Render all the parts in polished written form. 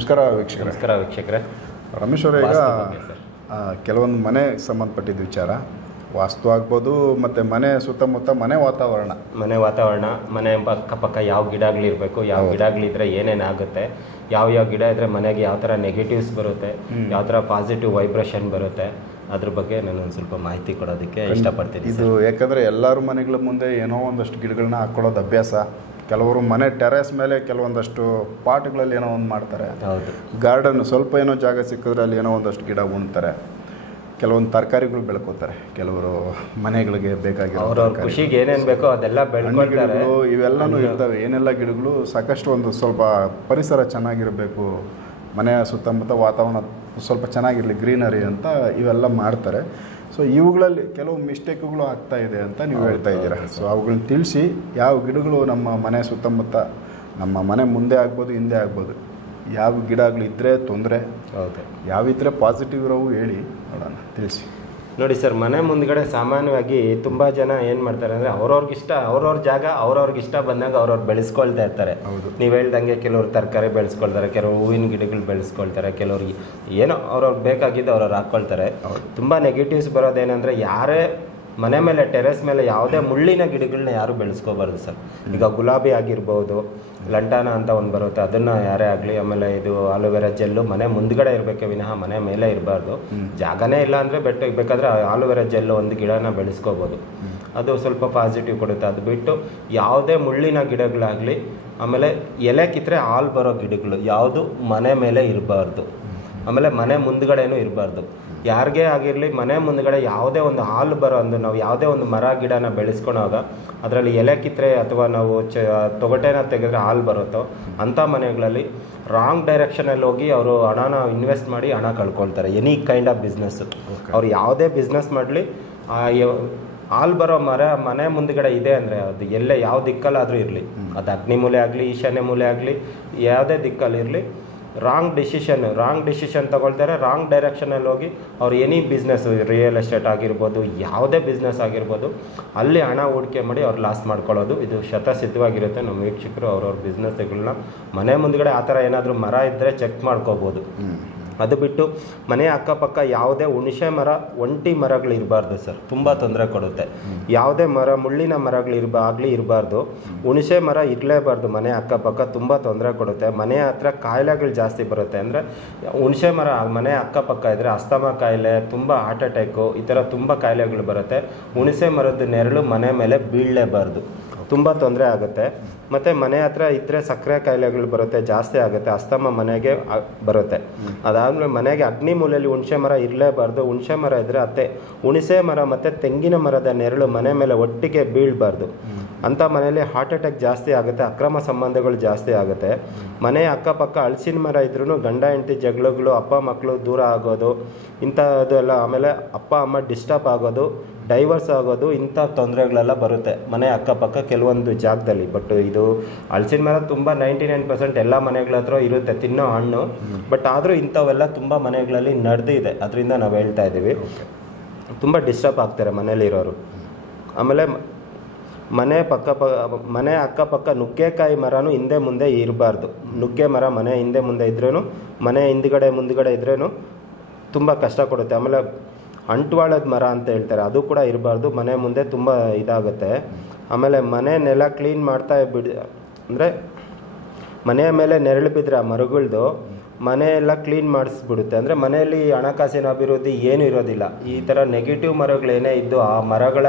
ನಮಸ್ಕಾರ ವೀಕ್ಷಕರೇ. ರಮೇಶ್ ಅವರೇ, ಈಗ ಕೆಲವೊಂದು ಮನೆ ಸಂಬಂಧಪಟ್ಟಿದ್ದ ವಿಚಾರ, ವಾಸ್ತು ಆಗ್ಬೋದು, ಮತ್ತು ಮನೆ ಸುತ್ತಮುತ್ತ ಮನೆ ವಾತಾವರಣ, ಮನೆ ಅಕ್ಕಪಕ್ಕ ಯಾವ ಗಿಡಗಳಿರಬೇಕು, ಯಾವ ಗಿಡಗಳಿದ್ರೆ ಏನೇನಾಗುತ್ತೆ, ಯಾವ ಗಿಡ ಇದ್ದರೆ ಮನೆಗೆ ಯಾವ ಥರ ನೆಗೆಟಿವ್ಸ್ ಬರುತ್ತೆ, ಯಾವ ಥರ ಪಾಸಿಟಿವ್ ವೈಬ್ರೇಷನ್ ಬರುತ್ತೆ, ಅದ್ರ ಬಗ್ಗೆ ನಾನು ಒಂದು ಸ್ವಲ್ಪ ಮಾಹಿತಿ ಕೊಡೋದಕ್ಕೆ ಇಷ್ಟಪಡ್ತೀನಿ. ಇದು ಯಾಕಂದರೆ ಎಲ್ಲರ ಮನೆಗಳ ಮುಂದೆ ಏನೋ ಒಂದಷ್ಟು ಗಿಡಗಳನ್ನ ಹಾಕ್ಕೊಳ್ಳೋದು ಅಭ್ಯಾಸ. ಕೆಲವರು ಮನೆ ಟೆರೇಸ್ ಮೇಲೆ ಕೆಲವೊಂದಷ್ಟು ಪಾಟ್ಗಳಲ್ಲಿ ಏನೋ ಒಂದು ಮಾಡ್ತಾರೆ. ಹೌದು, ಗಾರ್ಡನ್ ಸ್ವಲ್ಪ ಏನೋ ಜಾಗ ಸಿಕ್ಕಿದ್ರೆ ಅಲ್ಲಿ ಏನೋ ಒಂದಷ್ಟು ಗಿಡ ಉಣ್ತಾರೆ. ಕೆಲವೊಂದು ತರಕಾರಿಗಳು ಬೆಳ್ಕೋತಾರೆ. ಕೆಲವರು ಮನೆಗಳಿಗೆ ಬೇಕಾಗಿರೋ ಅವ್ರವ್ರ ಖುಷಿಗೆ ಏನೇನು ಬೇಕೋ ಅದೆಲ್ಲ ಬೆಳ್ಕೊಳ್ತಾರೆ. ಇವೆಲ್ಲನೂ ಇರ್ತವೆ. ಏನೆಲ್ಲ ಗಿಡಗಳು ಸಾಕಷ್ಟು ಒಂದು ಸ್ವಲ್ಪ ಪರಿಸರ ಚೆನ್ನಾಗಿರಬೇಕು, ಮನೆಯ ಸುತ್ತಮುತ್ತ ವಾತಾವರಣ ಸ್ವಲ್ಪ ಚೆನ್ನಾಗಿರಲಿ, ಗ್ರೀನರಿ ಅಂತ ಇವೆಲ್ಲ ಮಾಡ್ತಾರೆ. ಸೊ ಇವುಗಳಲ್ಲಿ ಕೆಲವು ಮಿಸ್ಟೇಕ್ಗಳು ಆಗ್ತಾ ಇದೆ ಅಂತ ನೀವು ಹೇಳ್ತಾ ಇದ್ದೀರಾ. ಸೊ ಅವುಗಳನ್ನ ತಿಳಿಸಿ, ಯಾವ ಗಿಡಗಳು ನಮ್ಮ ಮನೆ ಸುತ್ತಮುತ್ತ, ನಮ್ಮ ಮನೆ ಮುಂದೆ ಆಗ್ಬೋದು ಹಿಂದೆ ಆಗ್ಬೋದು, ಯಾವ ಗಿಡಗಳಿದ್ದರೆ ತೊಂದರೆ, ಹೌದು, ಯಾವಿದ್ರೆ ಪಾಸಿಟಿವ್ ಇರೋವು ಹೇಳಿ ನೋಡೋಣ, ತಿಳಿಸಿ. ನೋಡಿ ಸರ್, ಮನೆ ಮುಂದ್ಗಡೆ ಸಾಮಾನ್ಯವಾಗಿ ತುಂಬ ಜನ ಏನು ಮಾಡ್ತಾರೆ ಅಂದರೆ ಅವ್ರವ್ರ ಜಾಗ ಅವ್ರವ್ರಿಗೆ ಇಷ್ಟ ಬಂದಾಗ ಅವ್ರವ್ರು ಬೆಳೆಸ್ಕೊಳ್ತಾ ಇರ್ತಾರೆ. ನೀವು ಹೇಳ್ದಂಗೆ ಕೆಲವರು ತರಕಾರಿ ಬೆಳೆಸ್ಕೊಳ್ತಾರೆ, ಕೆಲವರು ಹೂವಿನ ಗಿಡಗಳು ಬೆಳೆಸ್ಕೊಳ್ತಾರೆ, ಕೆಲವ್ರಿಗೆ ಏನೋ ಅವ್ರವ್ರಿಗೆ ಬೇಕಾಗಿದ್ದು ಅವ್ರವ್ರು ಹಾಕ್ಕೊಳ್ತಾರೆ. ತುಂಬ ನೆಗೆಟಿವ್ಸ್ ಬರೋದೇನೆಂದರೆ, ಯಾರೇ ಮನೆ ಮೇಲೆ ಟೆರೆಸ್ ಮೇಲೆ ಯಾವುದೇ ಮುಳ್ಳಿನ ಗಿಡಗಳನ್ನ ಯಾರು ಬೆಳೆಸ್ಕೋಬಾರ್ದು ಸರ್. ಈಗ ಗುಲಾಬಿ ಆಗಿರ್ಬೋದು, ಲಂಟಾನ ಅಂತ ಒಂದು ಬರುತ್ತೆ, ಅದನ್ನು ಯಾರೇ ಆಗಲಿ. ಆಮೇಲೆ ಇದು ಆಲೋವೆರಾ ಜೆಲ್ಲು ಮನೆ ಮುಂದ್ಗಡೆ ಇರಬೇಕೆ ವಿನಃ ಮನೆ ಮೇಲೆ ಇರಬಾರ್ದು. ಜಾಗನೇ ಇಲ್ಲ ಅಂದರೆ ಬೇಕಾದರೆ ಆಲೋವೆರಾ ಜೆಲ್ಲು ಒಂದು ಗಿಡನ ಬೆಳೆಸ್ಕೋಬೋದು, ಅದು ಸ್ವಲ್ಪ ಪಾಸಿಟಿವ್ ಕೊಡುತ್ತೆ. ಅದು ಬಿಟ್ಟು ಯಾವುದೇ ಮುಳ್ಳಿನ ಗಿಡಗಳಾಗಲಿ, ಆಮೇಲೆ ಎಲೆ ಕಿತ್ತರೆ ಹಾಲು ಬರೋ ಗಿಡಗಳು ಯಾವುದು ಮನೆ ಮೇಲೆ ಇರಬಾರ್ದು. ಆಮೇಲೆ ಮನೆ ಮುಂದ್ಗಡೆನೂ ಇರಬಾರ್ದು. ಯಾರಿಗೇ ಆಗಿರಲಿ, ಮನೆ ಮುಂದ್ಗಡೆ ಯಾವುದೇ ಒಂದು ಹಾಲು ಬರೋ ನಾವು ಯಾವುದೇ ಒಂದು ಮರ ಗಿಡನ ಬೆಳೆಸ್ಕೊಳಾಗ ಅದರಲ್ಲಿ ಎಲೆ ಕಿತ್ತರೆ ಅಥವಾ ನಾವು ತೊಗಟೆನ ತೆಗೆದ್ರೆ ಹಾಲು ಬರುತ್ತೋ ಅಂಥ ಮನೆಗಳಲ್ಲಿ ರಾಂಗ್ ಡೈರೆಕ್ಷನಲ್ಲಿ ಹೋಗಿ ಅವರು ಹಣನ ಇನ್ವೆಸ್ಟ್ ಮಾಡಿ ಹಣ ಕಳ್ಕೊಳ್ತಾರೆ. ಎನಿ ಕೈಂಡ್ ಆಫ್ ಬಿಸ್ನೆಸ್, ಅವ್ರು ಯಾವುದೇ ಬಿಸ್ನೆಸ್ ಮಾಡಲಿ, ಹಾಲು ಬರೋ ಮನೆ ಮುಂದ್ಗಡೆ ಇದೆ ಅಂದರೆ ಅದು ಎಲ್ಲೇ ಯಾವ ದಿಕ್ಕಲ್ಲಾದರೂ ಇರಲಿ, ಅದು ಅಗ್ನಿ ಮೂಲೆ ಆಗಲಿ, ಈಶಾನ್ಯ ಮೂಲೆ ಆಗಲಿ, ಯಾವುದೇ ದಿಕ್ಕಲ್ಲಿರಲಿ, ರಾಂಗ್ ಡಿಸಿಷನ್ ತಗೊಳ್ತಾರೆ. ರಾಂಗ್ ಡೈರೆಕ್ಷನಲ್ಲಿ ಹೋಗಿ ಅವ್ರು ಎನಿ ಬಿಸ್ನೆಸ್, ರಿಯಲ್ ಎಸ್ಟೇಟ್ ಆಗಿರ್ಬೋದು, ಯಾವುದೇ ಬಿಸ್ನೆಸ್ ಆಗಿರ್ಬೋದು, ಅಲ್ಲಿ ಹಣ ಹೂಡಿಕೆ ಮಾಡಿ ಅವ್ರು ಲಾಸ್ ಮಾಡ್ಕೊಳ್ಳೋದು ಇದು ಶತಸಿದ್ಧವಾಗಿರುತ್ತೆ. ನಮ್ಮ ವೀಕ್ಷಕರು ಅವ್ರವ್ರ ಬಿಸ್ನೆಸ್ಗಳನ್ನ ಮನೆ ಮುಂದ್ಗಡೆ ಆ ಥರ ಏನಾದರೂ ಮರ ಇದ್ದರೆ ಚೆಕ್ ಮಾಡ್ಕೋಬೋದು. ಅದು ಬಿಟ್ಟು ಮನೆ ಅಕ್ಕಪಕ್ಕ ಯಾವುದೇ ಹುಣಸೆ ಮರ, ಒಂಟಿ ಮರಗಳು ಇರಬಾರ್ದು ಸರ್, ತುಂಬ ತೊಂದರೆ ಕೊಡುತ್ತೆ. ಯಾವುದೇ ಮುಳ್ಳಿನ ಮರಗಳು ಇರಬಾರ್ದು. ಹುಣಸೆ ಮರ ಇರಲೇಬಾರ್ದು ಮನೆ ಅಕ್ಕಪಕ್ಕ, ತುಂಬ ತೊಂದರೆ ಕೊಡುತ್ತೆ. ಮನೆ ಹತ್ರ ಕಾಯಿಲೆಗಳು ಜಾಸ್ತಿ ಬರುತ್ತೆ. ಅಂದರೆ ಹುಣಸೆ ಮರ ಮನೆ ಅಕ್ಕಪಕ್ಕ ಇದ್ದರೆ ಅಸ್ತಮಾ ಕಾಯಿಲೆ, ತುಂಬ ಹಾರ್ಟ್ ಅಟ್ಯಾಕು, ಈ ಥರ ತುಂಬ ಕಾಯಿಲೆಗಳು ಬರುತ್ತೆ. ಹುಣಸೆ ಮರದ ನೆರಳು ಮನೆ ಮೇಲೆ ಬೀಳಲೇಬಾರ್ದು, ತುಂಬ ತೊಂದರೆ ಆಗುತ್ತೆ. ಮತ್ತು ಮನೆ ಹತ್ರ ಇದ್ದರೆ ಸಕ್ಕರೆ ಕಾಯಿಲೆಗಳು ಬರುತ್ತೆ, ಜಾಸ್ತಿ ಆಗುತ್ತೆ. ಅಸ್ತಮ ಮನೆಗೆ ಬರುತ್ತೆ. ಅದಾದಮೇಲೆ ಮನೆಗೆ ಅಗ್ನಿ ಮೂಲೆಯಲ್ಲಿ ಹುಣಸೆ ಮರ ಇರಲೇಬಾರ್ದು. ಹುಣಸೆ ಮರ ಇದ್ದರೆ ಹುಣಸೆ ಮರ ಮತ್ತು ತೆಂಗಿನ ಮರದ ನೆರಳು ಮನೆ ಮೇಲೆ ಒಟ್ಟಿಗೆ ಬೀಳಬಾರ್ದು. ಅಂಥ ಮನೆಯಲ್ಲಿ ಹಾರ್ಟ್ ಅಟ್ಯಾಕ್ ಜಾಸ್ತಿ ಆಗುತ್ತೆ, ಅಕ್ರಮ ಸಂಬಂಧಗಳು ಜಾಸ್ತಿ ಆಗುತ್ತೆ. ಮನೆ ಅಕ್ಕಪಕ್ಕ ಹಲಸಿನ ಮರ ಇದ್ರೂ ಗಂಡ ಹೆಂಡತಿ ಜಗಳಗಳು, ಅಪ್ಪ ಮಕ್ಕಳು ದೂರ ಆಗೋದು, ಇಂಥದ್ದು ಎಲ್ಲ. ಆಮೇಲೆ ಅಪ್ಪ ಅಮ್ಮ ಡಿಸ್ಟರ್ಬ್ ಆಗೋದು, ಡೈವರ್ಸ್ ಆಗೋದು, ಇಂಥ ತೊಂದರೆಗಳೆಲ್ಲ ಬರುತ್ತೆ ಮನೆ ಅಕ್ಕಪಕ್ಕ ಕೆಲವೊಂದು ಜಾಗದಲ್ಲಿ. ಬಟ್ ಇದು ಹಲಸಿನ ಮರ ತುಂಬ 99% ಎಲ್ಲ ಮನೆಗಳ ಹತ್ರ ಇರುತ್ತೆ, ತಿನ್ನೋ ಹಣ್ಣು. ಬಟ್ ಆದರೂ ಇಂಥವೆಲ್ಲ ತುಂಬ ಮನೆಗಳಲ್ಲಿ ನಡೆದಿದೆ, ಅದರಿಂದ ನಾವು ಹೇಳ್ತಾ ಇದ್ದೀವಿ. ತುಂಬ ಡಿಸ್ಟರ್ಬ್ ಆಗ್ತಾರೆ ಮನೇಲಿರೋರು. ಆಮೇಲೆ ಮನೆ ಅಕ್ಕಪಕ್ಕ ನುಗ್ಗೆಕಾಯಿ ಮರನೂ ಹಿಂದೆ ಮುಂದೆ ಇರಬಾರ್ದು. ನುಗ್ಗೆ ಮರ ಮನೆ ಹಿಂದೆ ಮುಂದೆ ಇದ್ರೂ, ಮನೆ ಮುಂದ್ಗಡೆ ಇದ್ರೂ ತುಂಬ ಕಷ್ಟ ಕೊಡುತ್ತೆ. ಆಮೇಲೆ ಅಂಟ್ವಾಳದ ಮರ ಅಂತ ಹೇಳ್ತಾರೆ, ಅದು ಕೂಡ ಇರಬಾರ್ದು, ಮನೆ ಮುಂದೆ ತುಂಬ ಇದಾಗುತ್ತೆ. ಆಮೇಲೆ ಮನೆ ನೆಲ ಕ್ಲೀನ್ ಮಾಡ್ತಾ ಅಂದರೆ ಮನೆಯ ಮೇಲೆ ನೆರಳು ಬಿದ್ದರೆ ಆ ಮರಗಳದು ಮನೆಯೆಲ್ಲ ಕ್ಲೀನ್ ಮಾಡಿಸ್ಬಿಡುತ್ತೆ. ಅಂದರೆ ಮನೆಯಲ್ಲಿ ಹಣಕಾಸಿನ ಅಭಿವೃದ್ಧಿ ಏನೂ ಇರೋದಿಲ್ಲ. ಈ ಥರ ನೆಗೆಟಿವ್ ಮರಗಳೇನೇ ಇದ್ದು ಆ ಮರಗಳ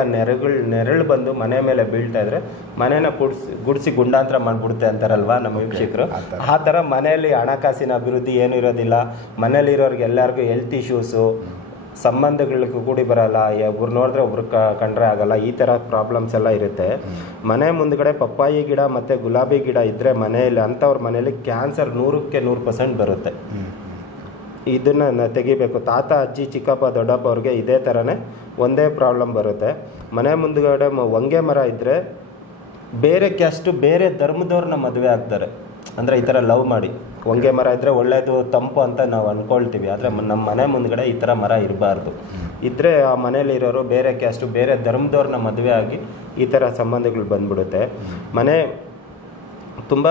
ನೆರಳು ಬಂದು ಮನೆ ಮೇಲೆ ಬೀಳ್ತಾ ಇದ್ರೆ ಮನೇನ ಗುಡಿಸಿ ಗುಂಡಾಂತರ ಮಾಡಿಬಿಡುತ್ತೆ ಅಂತಾರಲ್ವ ನಮ್ಮ ವೀಕ್ಷಕರು. ಆ ಥರ ಮನೆಯಲ್ಲಿ ಹಣಕಾಸಿನ ಅಭಿವೃದ್ಧಿ ಏನೂ ಇರೋದಿಲ್ಲ. ಮನೇಲಿರೋರಿಗೆ ಎಲ್ಲರಿಗೂ ಹೆಲ್ತ್ ಇಶ್ಯೂಸು, ಸಂಬಂಧಗಳಿಗೂ ಕೂಡಿ ಬರಲ್ಲ, ಒಬ್ರು ನೋಡಿದ್ರೆ ಒಬ್ರು ಕಂಡ್ರೆ ಆಗಲ್ಲ, ಈ ಥರ ಪ್ರಾಬ್ಲಮ್ಸ್ ಎಲ್ಲ ಇರುತ್ತೆ. ಮನೆ ಮುಂದ್ಗಡೆ ಪಪ್ಪಾಯಿ ಗಿಡ ಮತ್ತು ಗುಲಾಬಿ ಗಿಡ ಇದ್ದರೆ ಮನೆಯಲ್ಲಿ, ಅಂಥವ್ರ ಮನೆಯಲ್ಲಿ ಕ್ಯಾನ್ಸರ್ 100% ಬರುತ್ತೆ. ಇದನ್ನು ತೆಗಿಬೇಕು. ತಾತ ಅಜ್ಜಿ ಚಿಕ್ಕಪ್ಪ ದೊಡ್ಡಪ್ಪ ಅವ್ರಿಗೆ ಇದೇ ಥರನೇ ಒಂದೇ ಪ್ರಾಬ್ಲಮ್ ಬರುತ್ತೆ. ಮನೆ ಮುಂದ್ಗಡೆ ಹೊಂಗೆ ಮರ ಇದ್ದರೆ ಬೇರೆ ಕ್ಯಾಸ್ಟು, ಬೇರೆ ಧರ್ಮದವ್ರನ್ನ ಮದುವೆ ಆಗ್ತಾರೆ. ಅಂದರೆ ಈ ಥರ ಲವ್ ಮಾಡಿ ಹೊಂಗೆ ಮರ ಇದ್ದರೆ ಒಳ್ಳೆಯದು, ತಂಪು ಅಂತ ನಾವು ಅಂದ್ಕೊಳ್ತೀವಿ. ಆದರೆ ನಮ್ಮ ಮನೆ ಮುಂದ್ಗಡೆ ಈ ಥರ ಮರ ಇರಬಾರ್ದು. ಇದ್ದರೆ ಆ ಮನೇಲಿರೋರು ಬೇರೆ ಕ್ಯಾಸ್ಟು, ಬೇರೆ ಧರ್ಮದವ್ರನ್ನ ಮದುವೆ ಆಗಿ ಈ ಥರ ಸಂಬಂಧಗಳು ಬಂದ್ಬಿಡುತ್ತೆ. ತುಂಬ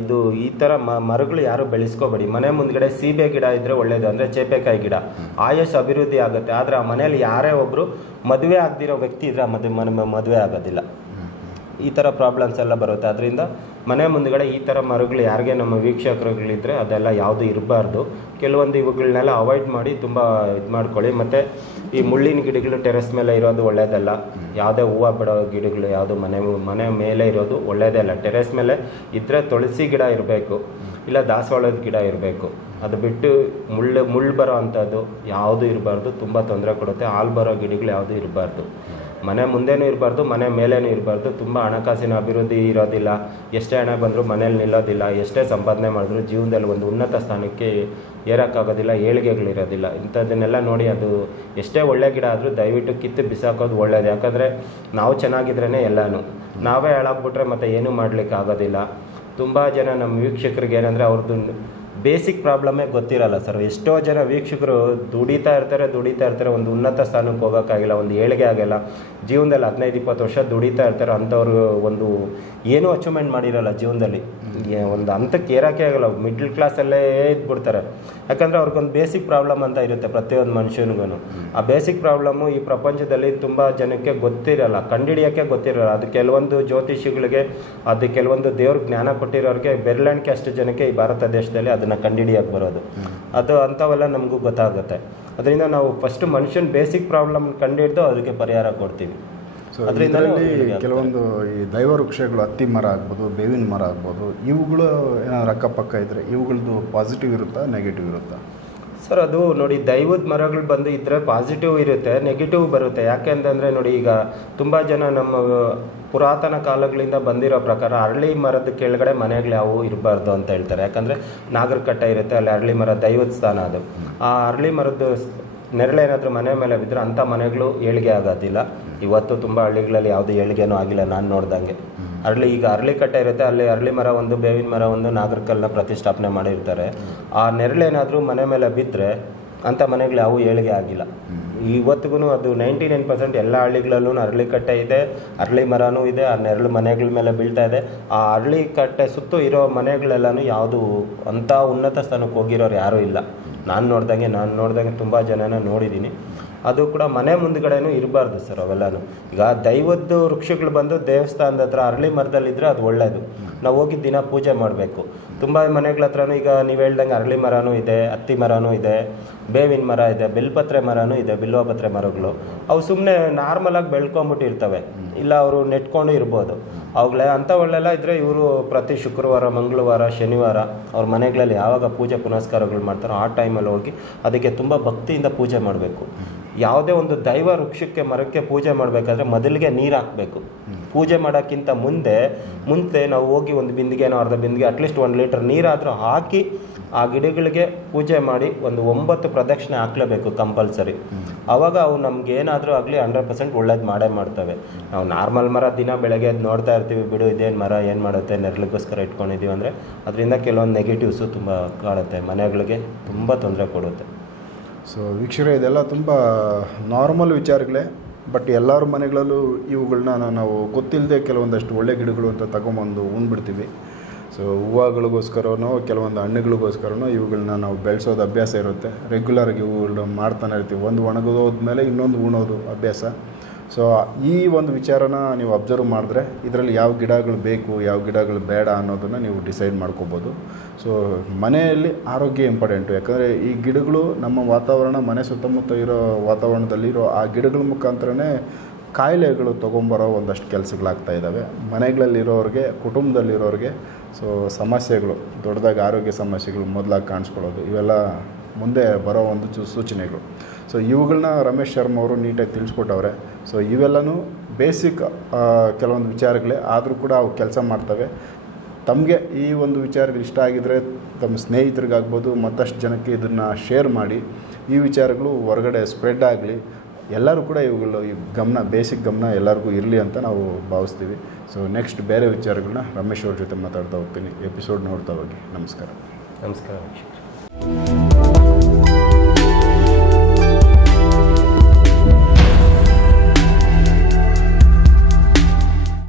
ಇದು ಈ ಥರ ಮರಗಳು ಯಾರು ಬೆಳೆಸ್ಕೋಬೇಡಿ. ಮನೆ ಮುಂದ್ಗಡೆ ಸೀಬೆ ಗಿಡ ಇದ್ದರೆ ಒಳ್ಳೇದು, ಅಂದರೆ ಚೇಪೆಕಾಯಿ ಗಿಡ. ಆಯಸ್ಸು ಅಭಿವೃದ್ಧಿ ಆಗುತ್ತೆ. ಆದರೆ ಆ ಮನೇಲಿ ಯಾರೇ ಒಬ್ಬರು ಮದುವೆ ಆಗದಿರೋ ವ್ಯಕ್ತಿ ಇದ್ರೆ ಮದುವೆ ಆಗೋದಿಲ್ಲ. ಈ ಥರ ಪ್ರಾಬ್ಲಮ್ಸ್ ಎಲ್ಲ ಬರುತ್ತೆ. ಅದರಿಂದ ಮನೆ ಮುಂದ್ಗಡೆ ಈ ಥರ ಮರಗಳು ಯಾರಿಗೆ ನಮ್ಮ ವೀಕ್ಷಕರುಗಳಿದ್ರೆ ಅದೆಲ್ಲ ಯಾವುದು ಇರಬಾರ್ದು. ಕೆಲವೊಂದು ಇವುಗಳನ್ನೆಲ್ಲ ಅವಾಯ್ಡ್ ಮಾಡಿ ತುಂಬ ಇದು ಮಾಡ್ಕೊಳ್ಳಿ. ಮತ್ತು ಈ ಮುಳ್ಳಿನ ಗಿಡಗಳು ಟೆರೆಸ್ ಮೇಲೆ ಇರೋದು ಒಳ್ಳೆಯದಲ್ಲ. ಯಾವುದೇ ಹೂವು ಬಿಡೋ ಗಿಡಗಳು ಯಾವುದು ಮನೆ ಮೇಲೆ ಇರೋದು ಒಳ್ಳೆಯದೇ ಅಲ್ಲ. ಟೆರೆಸ್ ಮೇಲೆ ಇದ್ದರೆ ತುಳಸಿ ಗಿಡ ಇರಬೇಕು, ಇಲ್ಲ ದಾಸವಾಳದ ಗಿಡ ಇರಬೇಕು. ಅದು ಬಿಟ್ಟು ಮುಳ್ಳು ಬರೋ ಅಂಥದ್ದು ಯಾವುದು ಇರಬಾರ್ದು, ತುಂಬ ತೊಂದರೆ ಕೊಡುತ್ತೆ. ಹಾಲು ಬರೋ ಗಿಡಗಳು ಯಾವುದು ಇರಬಾರ್ದು. ಮನೆ ಮುಂದೆನೂ ಇರಬಾರ್ದು, ಮನೆ ಮೇಲೇನೂ ಇರಬಾರ್ದು. ತುಂಬ ಹಣಕಾಸಿನ ಅಭಿವೃದ್ಧಿ ಇರೋದಿಲ್ಲ. ಎಷ್ಟೇ ಹಣ ಬಂದರೂ ಮನೇಲಿ ನಿಲ್ಲೋದಿಲ್ಲ. ಎಷ್ಟೇ ಸಂಪಾದನೆ ಮಾಡಿದ್ರು ಜೀವನದಲ್ಲಿ ಒಂದು ಉನ್ನತ ಸ್ಥಾನಕ್ಕೆ ಏರೋಕ್ಕಾಗೋದಿಲ್ಲ, ಏಳಿಗೆಗಳಿರೋದಿಲ್ಲ. ಇಂಥದ್ದನ್ನೆಲ್ಲ ನೋಡಿ ಅದು ಎಷ್ಟೇ ಒಳ್ಳೆ ಗಿಡ ಆದರೂ ದಯವಿಟ್ಟು ಕಿತ್ತು ಬಿಸಾಕೋದು ಒಳ್ಳೆಯದು. ಯಾಕಂದರೆ ನಾವು ಚೆನ್ನಾಗಿದ್ರೇ ಎಲ್ಲನೂ. ನಾವೇ ಹಾಳಾಗ್ಬಿಟ್ರೆ ಮತ್ತೆ ಏನೂ ಮಾಡಲಿಕ್ಕೆ ಆಗೋದಿಲ್ಲ. ತುಂಬ ಜನ ನಮ್ಮ ವೀಕ್ಷಕರಿಗೆ ಏನಂದರೆ ಅವ್ರದ್ದು ಬೇಸಿಕ್ ಪ್ರಾಬ್ಲಮ್ಮೇ ಗೊತ್ತಿರಲ್ಲ ಸರ್. ಎಷ್ಟೋ ಜನ ವೀಕ್ಷಕರು ದುಡಿತಾ ಇರ್ತಾರೆ, ಒಂದು ಉನ್ನತ ಸ್ಥಾನಕ್ಕೆ ಹೋಗೋಕ್ಕಾಗಿಲ್ಲ, ಒಂದು ಏಳಿಗೆ ಆಗಿಲ್ಲ. ಜೀವನದಲ್ಲಿ 15-20 ವರ್ಷ ದುಡಿತಾ ಇರ್ತಾರೆ. ಅಂಥವ್ರು ಒಂದು ಏನೂ ಅಚೀವ್ಮೆಂಟ್ ಮಾಡಿರಲ್ಲ ಜೀವನದಲ್ಲಿ. ಒಂದು ಹಂತಕ್ಕೆ ಏರೋಕ್ಕೆ ಆಗಲ್ಲ, ಮಿಡ್ಲ್ ಕ್ಲಾಸಲ್ಲೇ ಇದ್ಬಿಡ್ತಾರೆ. ಯಾಕಂದರೆ ಅವ್ರಿಗೊಂದು ಬೇಸಿಕ್ ಪ್ರಾಬ್ಲಮ್ ಅಂತ ಇರುತ್ತೆ ಪ್ರತಿಯೊಂದು ಮನುಷ್ಯನಿಗೂ. ಆ ಬೇಸಿಕ್ ಪ್ರಾಬ್ಲಮ್ಮು ಈ ಪ್ರಪಂಚದಲ್ಲಿ ತುಂಬ ಜನಕ್ಕೆ ಗೊತ್ತಿರಲ್ಲ, ಕಂಡುಹಿಡಿಯೋಕ್ಕೆ ಗೊತ್ತಿರಲ್ಲ. ಅದು ಕೆಲವೊಂದು ಜ್ಯೋತಿಷಿಗಳಿಗೆ, ಅದು ಕೆಲವೊಂದು ದೇವ್ರ ಜ್ಞಾನ ಕೊಟ್ಟಿರೋರಿಗೆ ಬೆರಳೆಣಿಕೆ ಅಷ್ಟು ಜನಕ್ಕೆ ಈ ಭಾರತ ದೇಶದಲ್ಲಿ ಅದನ್ನು ಕಂಡುಹಿಡಿಯೋಕ್ಕೆ ಬರೋದು. ಅದು ಅಂಥವೆಲ್ಲ ನಮಗೂ ಗೊತ್ತಾಗುತ್ತೆ. ಅದರಿಂದ ನಾವು ಫಸ್ಟ್ ಮನುಷ್ಯನ ಬೇಸಿಕ್ ಪ್ರಾಬ್ಲಮ್ ಕಂಡುಹಿಡಿದು ಅದಕ್ಕೆ ಪರಿಹಾರ ಕೊಡ್ತೀವಿ. ಸೊ ಇದರಲ್ಲಿ ಕೆಲವೊಂದು ಈ ದೈವ ವೃಕ್ಷಗಳು, ಹತ್ತಿ ಮರ ಆಗ್ಬೋದು, ಬೇವಿನ ಮರ ಆಗ್ಬೋದು, ಇವುಗಳು ಏನಾದ್ರು ಅಕ್ಕಪಕ್ಕ ಇದ್ದರೆ ಇವುಗಳದ್ದು ಪಾಸಿಟಿವ್ ಇರುತ್ತಾ, ನೆಗೆಟಿವ್ ಇರುತ್ತಾ ಸರ್? ಅದು ನೋಡಿ, ದೈವದ ಮರಗಳು ಬಂದು ಇದ್ದರೆ ಪಾಸಿಟಿವ್ ಇರುತ್ತೆ, ನೆಗೆಟಿವ್ ಬರುತ್ತೆ. ಯಾಕೆ ಅಂತಂದರೆ ನೋಡಿ, ಈಗ ತುಂಬ ಜನ ನಮ್ಮ ಪುರಾತನ ಕಾಲಗಳಿಂದ ಬಂದಿರೋ ಪ್ರಕಾರ ಅರಳಿ ಮರದ ಕೆಳಗಡೆ ಮನೆಗಳು ಯಾವು ಇರಬಾರ್ದು ಅಂತ ಹೇಳ್ತಾರೆ. ಯಾಕಂದರೆ ನಾಗರಕಟ್ಟ ಇರುತ್ತೆ, ಅಲ್ಲಿ ಅರಳಿ ಮರ ದೈವದ ಸ್ಥಾನ. ಅದು ಆ ಅರಳಿ ಮರದ್ದು ನೆರಳೇನಾದರೂ ಮನೆ ಮೇಲೆ ಬಿದ್ದರೆ ಅಂಥ ಮನೆಗಳು ಏಳಿಗೆ ಆಗೋದಿಲ್ಲ. ಇವತ್ತು ತುಂಬ ಹಳ್ಳಿಗಳಲ್ಲಿ ಯಾವುದೇ ಏಳಿಗೆನೂ ಆಗಿಲ್ಲ ನಾನು ನೋಡ್ದಂಗೆ. ಈಗ ಅರಳಿ ಕಟ್ಟೆ ಇರುತ್ತೆ, ಅಲ್ಲಿ ಅರಳಿ ಮರ ಒಂದು, ಬೇವಿನ ಮರ ಒಂದು, ನಾಗರಕಲ್ಲನ್ನ ಪ್ರತಿಷ್ಠಾಪನೆ ಮಾಡಿರ್ತಾರೆ. ಆ ನೆರಳೇನಾದರೂ ಮನೆ ಮೇಲೆ ಬಿದ್ದರೆ ಅಂಥ ಮನೆಗಳು ಯಾವೂ ಏಳಿಗೆ ಆಗಿಲ್ಲ. ಇವತ್ತಿಗೂ ಅದು 99% ಎಲ್ಲ ಹಳ್ಳಿಗಳಲ್ಲೂ ಅರಳಿ ಕಟ್ಟೆ ಇದೆ, ಅರಳಿ ಮರನೂ ಇದೆ, ಆ ನೆರಳು ಮನೆಗಳ ಮೇಲೆ ಬೀಳ್ತಾ ಇದೆ. ಆ ಅರಳಿ ಕಟ್ಟೆ ಸುತ್ತು ಇರೋ ಮನೆಗಳೆಲ್ಲನೂ ಯಾವುದು ಅಂಥ ಉನ್ನತ ಸ್ಥಾನಕ್ಕೆ ಹೋಗಿರೋರು ಯಾರೂ ಇಲ್ಲ. ನಾನು ನೋಡ್ದಂಗೆ ತುಂಬ ಜನನ ನೋಡಿದ್ದೀನಿ. ಅದು ಕೂಡ ಮನೆ ಮುಂದ್ಗಡೆನೂ ಇರಬಾರ್ದು ಸರ್ ಅವೆಲ್ಲನೂ. ಈಗ ದೈವದ್ದು ವೃಕ್ಷಗಳು ಬಂದು ದೇವಸ್ಥಾನದ ಹತ್ರ ಅರಳಿ ಮರದಲ್ಲಿದ್ದರೆ ಅದು ಒಳ್ಳೆಯದು. ನಾವು ಹೋಗಿ ದಿನ ಪೂಜೆ ಮಾಡಬೇಕು. ತುಂಬ ಮನೆಗಳ ಹತ್ರನೂ ಈಗ ನೀವು ಹೇಳ್ದಂಗೆ ಅರಳಿ ಮರನೂ ಇದೆ, ಹತ್ತಿ ಮರನೂ ಇದೆ, ಬೇವಿನ ಮರ ಇದೆ, ಬಿಲ್ಪತ್ರೆ ಮರನೂ ಇದೆ, ಬಿಲ್ವಪತ್ರೆ ಮರಗಳು. ಅವು ಸುಮ್ಮನೆ ನಾರ್ಮಲಾಗಿ ಬೆಳ್ಕೊಂಬಿಟ್ಟಿರ್ತವೆ, ಇಲ್ಲ ಅವರು ನೆಟ್ಕೊಂಡು ಇರ್ಬೋದು. ಅವುಗಳೇ ಅಂಥವುಗಳೆಲ್ಲ ಇದ್ದರೆ ಇವರು ಪ್ರತಿ ಶುಕ್ರವಾರ, ಮಂಗಳವಾರ, ಶನಿವಾರ ಅವ್ರ ಮನೆಗಳಲ್ಲಿ ಯಾವಾಗ ಪೂಜೆ ಪುನಸ್ಕಾರಗಳು ಮಾಡ್ತಾರೋ ಆ ಟೈಮಲ್ಲಿ ಹೋಗಿ ಅದಕ್ಕೆ ತುಂಬ ಭಕ್ತಿಯಿಂದ ಪೂಜೆ ಮಾಡಬೇಕು. ಯಾವುದೇ ಒಂದು ದೈವ ವೃಕ್ಷಕ್ಕೆ, ಮರಕ್ಕೆ ಪೂಜೆ ಮಾಡಬೇಕಾದ್ರೆ ಮೊದಲಿಗೆ ನೀರು ಹಾಕಬೇಕು. ಪೂಜೆ ಮಾಡೋಕ್ಕಿಂತ ಮುಂಚೆ ನಾವು ಹೋಗಿ ಒಂದು ಬಿಂದಿಗೆನೋ ಅರ್ಧ ಬಿಂದಿಗೆ ಅಟ್ಲೀಸ್ಟ್ 1 ಲೀಟರ್ ನೀರಾದರೂ ಹಾಕಿ ಆ ಗಿಡಗಳಿಗೆ ಪೂಜೆ ಮಾಡಿ ಒಂದು 9 ಪ್ರದಕ್ಷಿಣೆ ಹಾಕಲೇಬೇಕು ಕಂಪಲ್ಸರಿ. ಆವಾಗ ಅವು ನಮ್ಗೆ ಏನಾದರೂ ಆಗಲಿ 100% ಒಳ್ಳೇದು ಮಾಡ್ತವೆ. ನಾವು ನಾರ್ಮಲ್ ಮರ ದಿನ ಬೆಳಗ್ಗೆ ನೋಡ್ತಾ ಇರ್ತೀವಿ, ಬಿಡು ಇದೇನು ಮರ ಏನು ಮಾಡುತ್ತೆ, ನೆರಳಿಗೋಸ್ಕರ ಇಟ್ಕೊಂಡಿದ್ದೀವಿ ಅಂದರೆ ಅದರಿಂದ ಕೆಲವೊಂದು ನೆಗೆಟಿವ್ಸು ತುಂಬ ಕಾಡುತ್ತೆ, ಮನೆಗಳಿಗೆ ತುಂಬ ತೊಂದರೆ ಕೊಡುತ್ತೆ. ಸೊ ವೀಕ್ಷಕರೇ, ಇದೆಲ್ಲ ತುಂಬ ನಾರ್ಮಲ್ ವಿಚಾರಗಳೇ. ಬಟ್ ಎಲ್ಲರ ಮನೆಗಳಲ್ಲೂ ಇವುಗಳನ್ನ ನಾವು ಗೊತ್ತಿಲ್ಲದೆ ಕೆಲವೊಂದಷ್ಟು ಒಳ್ಳೆ ಗಿಡಗಳು ಅಂತ ತಗೊಂಬಂದು ಉಂಡ್ಬಿಡ್ತೀವಿ. ಸೊ ಹೂವುಗಳಿಗೋಸ್ಕರನೋ ಕೆಲವೊಂದು ಹಣ್ಣುಗಳಿಗೋಸ್ಕರನೋ ಇವುಗಳನ್ನ ನಾವು ಬೆಳೆಸೋದು ಅಭ್ಯಾಸ ಇರುತ್ತೆ. ರೆಗ್ಯುಲರಾಗಿ ಇವುಗಳನ್ನ ಮಾಡ್ತಾನೆ ಇರ್ತೀವಿ. ಒಂದು ಒಣಗೋದ್ಮೇಲೆ ಇನ್ನೊಂದು ಉಣೋದು ಅಭ್ಯಾಸ. ಸೊ ಈ ಒಂದು ವಿಚಾರನ ನೀವು ಅಬ್ಸರ್ವ್ ಮಾಡಿದ್ರೆ ಇದರಲ್ಲಿ ಯಾವ ಗಿಡಗಳು ಬೇಕು, ಯಾವ ಗಿಡಗಳು ಬೇಡ ಅನ್ನೋದನ್ನು ನೀವು ಡಿಸೈಡ್ ಮಾಡ್ಕೋಬೋದು. ಸೊ ಮನೆಯಲ್ಲಿ ಆರೋಗ್ಯ ಇಂಪಾರ್ಟೆಂಟು. ಯಾಕಂದರೆ ಈ ಗಿಡಗಳು ನಮ್ಮ ವಾತಾವರಣ, ಮನೆ ಸುತ್ತಮುತ್ತ ಇರೋ ವಾತಾವರಣದಲ್ಲಿರೋ ಆ ಗಿಡಗಳ ಮುಖಾಂತರನೇ ಕಾಯಿಲೆಗಳು ತೊಗೊಂಬರೋ ಒಂದಷ್ಟು ಕೆಲಸಗಳಾಗ್ತಾ ಇದ್ದಾವೆ ಮನೆಗಳಲ್ಲಿರೋರಿಗೆ, ಕುಟುಂಬದಲ್ಲಿರೋರಿಗೆ. ಸೊ ಸಮಸ್ಯೆಗಳು, ದೊಡ್ಡದಾಗಿ ಆರೋಗ್ಯ ಸಮಸ್ಯೆಗಳು ಮೊದಲಾಗಿ ಕಾಣಿಸ್ಕೊಳ್ಳೋದು, ಇವೆಲ್ಲ ಮುಂದೆ ಬರೋ ಒಂದು ಸೂಚನೆಗಳು. ಸೊ ಇವುಗಳನ್ನ ರಮೇಶ್ ಶರ್ಮ ಅವರು ನೀಟಾಗಿ ತಿಳಿಸ್ಕೊಟ್ಟವ್ರೆ. ಸೊ ಇವೆಲ್ಲನೂ ಬೇಸಿಕ್ ಕೆಲವೊಂದು ವಿಚಾರಗಳೇ, ಆದರೂ ಕೂಡ ಅವು ಕೆಲಸ ಮಾಡ್ತವೆ. ತಮಗೆ ಈ ಒಂದು ವಿಚಾರಗಳು ಇಷ್ಟ ಆಗಿದರೆ ತಮ್ಮ ಸ್ನೇಹಿತರಿಗಾಗ್ಬೋದು ಮತ್ತಷ್ಟು ಜನಕ್ಕೆ ಇದನ್ನು ಶೇರ್ ಮಾಡಿ. ಈ ವಿಚಾರಗಳು ಹೊರಗಡೆ ಸ್ಪ್ರೆಡ್ ಆಗಲಿ, ಎಲ್ಲರೂ ಕೂಡ ಇವುಗಳು ಈ ಬೇಸಿಕ್ ಗಮನ ಎಲ್ಲರಿಗೂ ಇರಲಿ ಅಂತ ನಾವು ಭಾವಿಸ್ತೀವಿ. ಸೊ ನೆಕ್ಸ್ಟ್ ಬೇರೆ ವಿಚಾರಗಳನ್ನ ರಮೇಶ್ ಅವ್ರ ಜೊತೆ ಮಾತಾಡ್ತಾ ಹೋಗ್ತೀನಿ. ಎಪಿಸೋಡ್ ನೋಡ್ತಾ ಹೋಗಿ. ನಮಸ್ಕಾರ. ನಮಸ್ಕಾರ ವೀಕ್ಷಕರೇ.